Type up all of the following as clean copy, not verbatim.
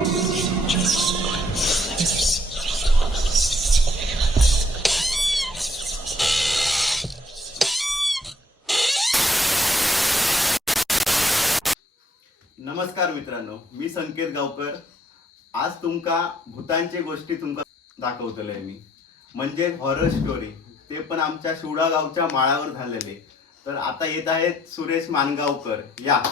नमस्कार मित्रांनो, मी संकेत गावकर. आज तुमका भूतांचे गोष्टी तुमका दाखवतले मी, म्हणजे हॉरर स्टोरी, ते पण आमच्या शिवडा गावच्या माळावर झालेले. तर आता येत आहेत सुरेश मानगावकर. या.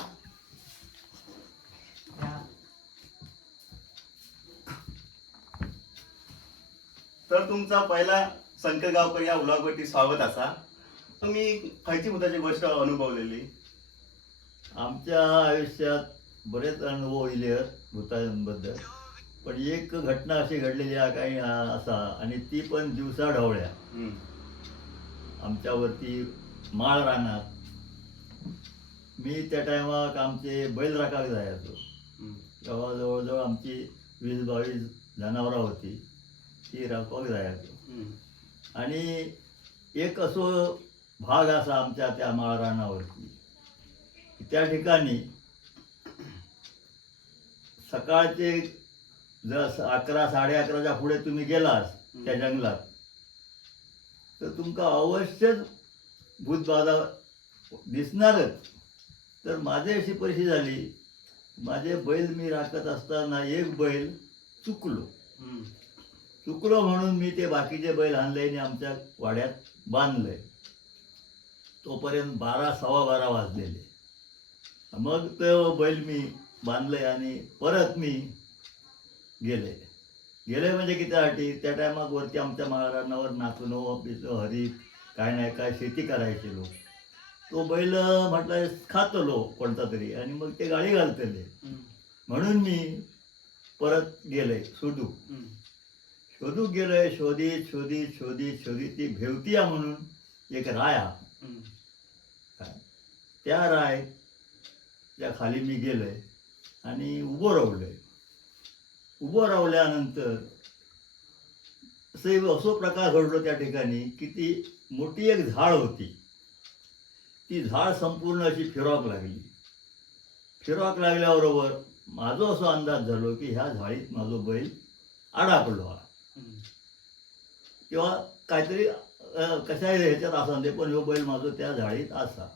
तर तुमचा पहिला संकेत गावकर या व्लॉगवरती स्वागत असा. तुम्ही खयची भूताची गोष्ट अनुभवलेली? आमच्या आयुष्यात बरेच अनुभव येले भूतांबद्दल, पण एक घटना अशी घडलेली आहे काही असा, आणि ती पण दिवसा ढवळ्या. आमच्यावरती माळ रानात मी त्या टायमाक आमचे बैल राखाक जायचो. तेव्हा जवळजवळ आमची 20-22 जनावरं होती, ती राखवाक जायचो. आणि एक असो भाग असा आमच्या त्या माळ रानावरती, त्या ठिकाणी सकाळचे जर 11-11:30च्या पुढे तुम्ही गेलास त्या जंगलात, तर तुमका अवश्यच भूतबाधा दिसणारच. तर माझी अशी परिस्थिती झाली, माझे बैल मी राखत असताना एक बैल चुकलो म्हणून मी ते बाकीचे बैल आणले आणि आमच्या वाड्यात बांधले. तोपर्यंत 12-12:15 वाजलेले. मग तो बैल मी बांधले आणि परत मी गेले म्हणजे कितीसाठी, त्या टायमाक वरती आमच्या महाराणावर नाचणं पिचं हरीत काय नाही काय शेती करायचे लोक. तो बैल म्हटलं खातलो कोणता तरी, आणि मग ते गाडी घालतले म्हणून मी परत गेले शोधूक गेले. शोधित ती भेवतिया म्हणून एक राया, त्या राय त्या खाली मी गेले आणि उभं रावल्यानंतर असो प्रकार घडलो त्या ठिकाणी की ती मोठी एक झाड होती. ती झाड संपूर्ण अशी फिरवाक लागल्याबरोबर माझो असो अंदाज झालो की ह्या झाडीत माझो बैल अडकलो किंवा काहीतरी कशा ह्याच्यात असा ते, पण ह्यो बैल माझो त्या झाडीत असा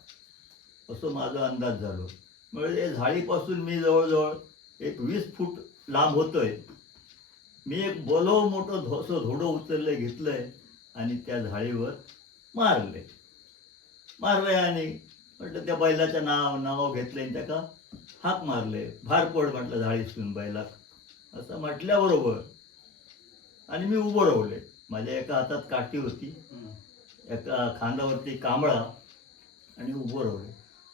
असो माझा अंदाज झालो. म्हणजे झाडीपासून मी जवळजवळ एक 20 फूट लांब होतोय. मी एक बोलो मोठं धोडं उचललं घेतलंय आणि त्या झाडीवर मारले आणि म्हटलं त्या बैलाच्या नाव घेतलं आणि त्याका हाक मारले, भार पड म्हटलं झाडीतून बैलाक, असं म्हटल्याबरोबर आणि मी उभं रावले. माझ्या एका हातात काठी होती, एका खांद्यावरती कांबळा, आणि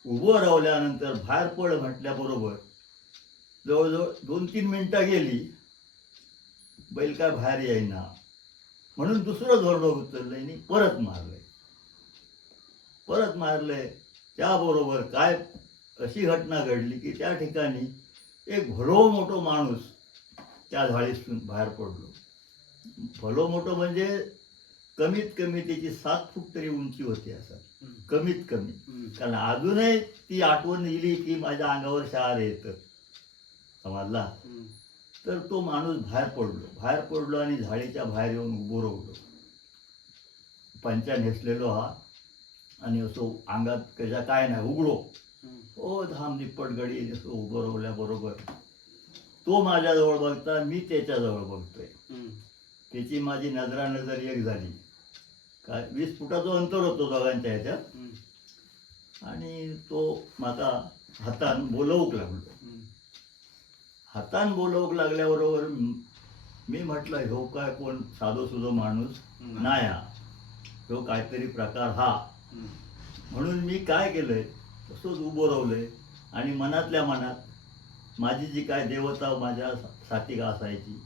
उभं रावल्यानंतर बाहेर पड म्हटल्याबरोबर जवळजवळ 2-3 मिनटं गेली, बैल काय बाहेर येईना म्हणून दुसरं धोरडं उचललं आणि परत मारले. त्याबरोबर काय अशी घटना घडली की त्या ठिकाणी एक भलो मोठो माणूस त्या झाडीतून बाहेर पडलो. भलो मोठं म्हणजे कमीत कमी त्याची 7 फूट तरी उंची होती, असं कमीत कमी. कारण अजूनही ती आठवण येईल की माझ्या अंगावर शहार येतं, समजला. तर तो माणूस बाहेर पडलो आणि झाडीच्या बाहेर येऊन उभं राहिलो. पंचा नेसलेलो हा, आणि असो अंगात त्याच्या काय नाही उघडो, ओ धाम निप्पट गडी असं उभं राहिल्याबरोबर तो माझ्याजवळ बघता, मी त्याच्याजवळ बघतोय. त्याची माझी नजर एक झाली. काय 20 फुटाचं अंतर होतो दोघांच्या ह्याच्यात. आणि तो माका हातान बोलवूक लागल्याबरोबर मी म्हटलं ह्यो काय कोण साधो सुधो माणूस नाही, ह्यो काहीतरी प्रकार हा. म्हणून मी काय केलंय, तसंच उभं रावलंय आणि मनातल्या मनात माझी जी काय देवता माझ्या साथी असायची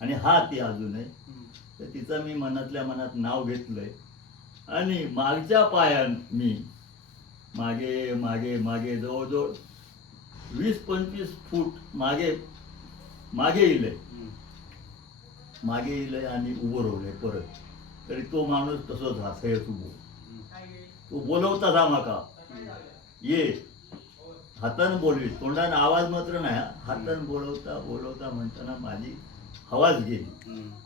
आणि हा ती अजून आहे, तर तिचं मी मनातल्या मनात नाव घेतलंय. आणि मागच्या पायान मी मागे जवळजवळ 20-25 फूट मागे इलंय आणि उभं राहिलंय परत. तरी तो माणूस तसंच हसयत उभो. तो बोलवता जा माका ये, हातानं बोलवी, तोंडानं आवाज मात्र नाही, हातानं बोलवता बोलवता म्हणताना माझी हवाच गेली.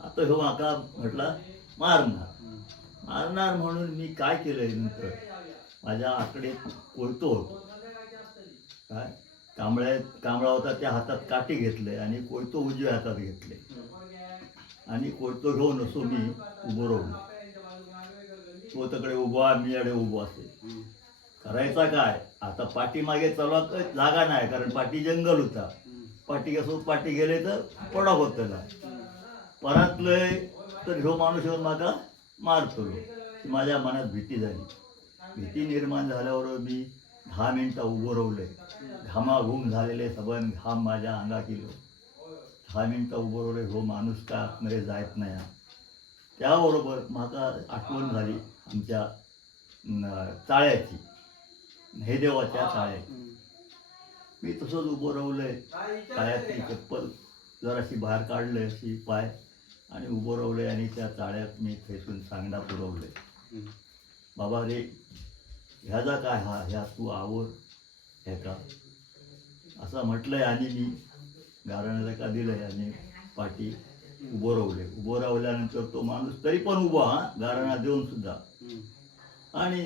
आता ह्यो माका म्हटला मारणार म्हणून मी काय केलंय नंतर माझ्या आकडे कोयतो होतो काय, कांबळा होता त्या हातात काठी घेतले आणि कोयतो उजव्या हातात घेतले आणि कोयतो घेऊन असो मी उभं राहलो. तो तकडे उभा, मी अडे उभो असे. करायचा काय आता, पाठीमागे चला जागा नाही, कारण पाठी जंगल होता. पाठी गेले तर पडा होत त्याला परतलंय तर ह्यो माणूस येऊन माका मारतो. माझ्या मनात भीती झाली. भीती निर्माण झाल्यावर मी 10 मिनिटं उभं राहिलोय. घामाघूम झालेले सबन घाम माझ्या अंगात गेलो. 10 मिनिटं उभं राहिलोय, ह्यो माणूस का आतमध्ये जायत नाही. त्याबरोबर माका आठवण झाली आमच्या चाळ्याची, हेदेवाच्या चाळ्याची. मी तसंच उभं राहिलोय, पायातली चप्पल जराशी बाहेर काढलंय अशी पाय आणि उभं राहिलोय आणि त्या चाळ्यात मी खेचून सांगडा पुरवलंय. बाबा रे, ह्याचा काय ह्या तू आवर हे का असं म्हटलंय आणि मी गाराण्याला का दिलंय आणि पाठी उभं राहिल्यानंतर तो माणूस तरी पण उभा, गाराणा देऊन सुद्धा. आणि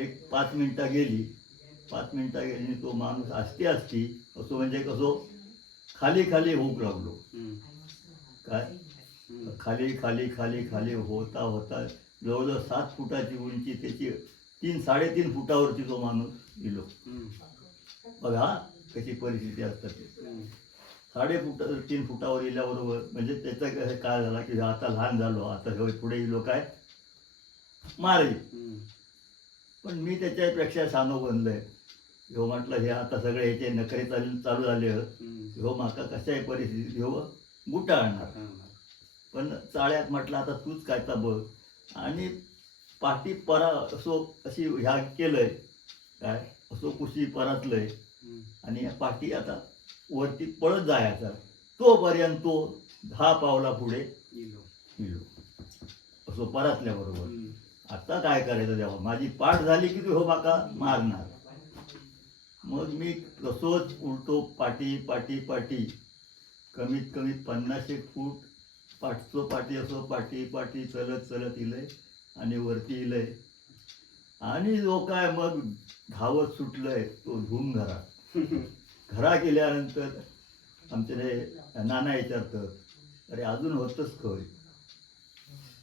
एक 5 मिनिटं गेली आणि तो माणूस असती असं म्हणजे कसो खाली होऊ लागलो. काय खाली होता जवळजवळ 7 फुटाची उंची त्याची, 3-3.5 फुटावरती तो माणूस गेलो. बघा कशी परिस्थिती असतात ते. 3.5 फुटावर गेल्याबरोबर म्हणजे त्याचं काय झाला की आता लहान झालो, आता हे पुढे गेलो काय मारेल. पण मी त्याच्यापेक्षा शानो बनलोय. ह्यो म्हटलं हे आता सगळे ह्याचे नखरे चालू झाले, ह्यो माका कशाही परिस्थितीत ह्यो गुटाळणार. पण चाळ्यात म्हटलं आता तूच काय तर बघ, आणि पाठी अशी ह्या केलंय काय असो कुशी परतलंय आणि पाठी आता वरती पळत जायचा. तोपर्यंत तो 10 पावला पुढे गेलो असो परतल्याबरोबर. आता काय करायचं तेव्हा माझी पाठ झाली की तो माका मारणार. मग मी कसोच उलटो पाठी कमीत कमी 50-1 फूट पाठी असो पाठी चलत इलंय आणि वरती इलंय. आणि जो काय मग धावत सुटलंय तो धूम घरा गेल्यानंतर आमचे नाना विचारतात, अरे अजून होतच खय.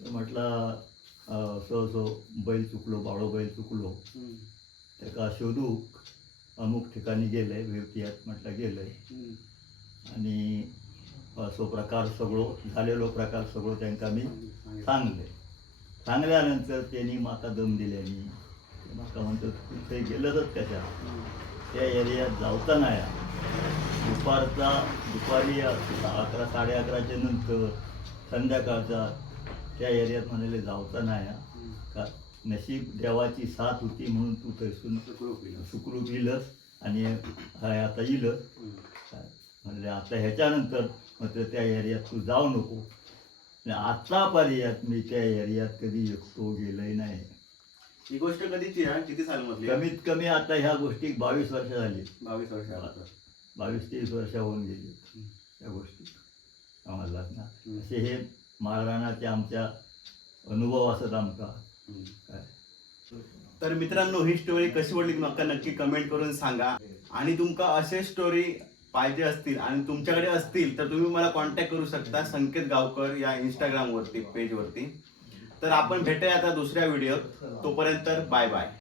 म्हटलं असो बैल चुकलो, बाळो बैल चुकलो, त्याका शोधूक अमुक ठिकाणी गेले, वेवतियात म्हटलं गेलंय. आणि असो प्रकार झालेलो प्रकार सगळं त्यांना मी सांगल्यानंतर त्यांनी माका दम दिल्यानी माका म्हणतो तू ते गेलंच कशा, त्या एरियात जावता नाही. दुपारी 11-11:30 नंतर संध्याकाळचा त्या एरियात म्हणाले जावता नाही का, नशीब देवाची साथ होती म्हणून तू थैसून सुखरूप इलंस आणि आता इलं म्हणले. आता ह्याच्यानंतर मात्र त्या एरियात तू जाऊ नको. आतापर्यंत मी त्या एरियात कधी एकटो गेलोय नाही. ही गोष्ट कधीची आहे, किती सालमधली? कमीत कमी आता ह्या गोष्टी 22 वर्ष झाली. 22 वर्ष 22-23 वर्ष होऊन गेली त्या गोष्टी आम्हाला ना. असे हे महाराणाचे आमच्या अनुभव असत आमचा काय. तर मित्रांनो, ही स्टोरी कशी वाटली तुम्हाला नक्की कमेंट करून सांगा. आणि तुमका असे स्टोरी पाहिजे असतील आणि तुमच्याकडे असतील तर तुम्ही मला कॉन्टॅक्ट करू शकता संकेत गावकर या इंस्टाग्रामवरती पेजवरती. तर आपण भेटूया आता दुसऱ्या व्हिडिओत. तोपर्यंत बाय बाय.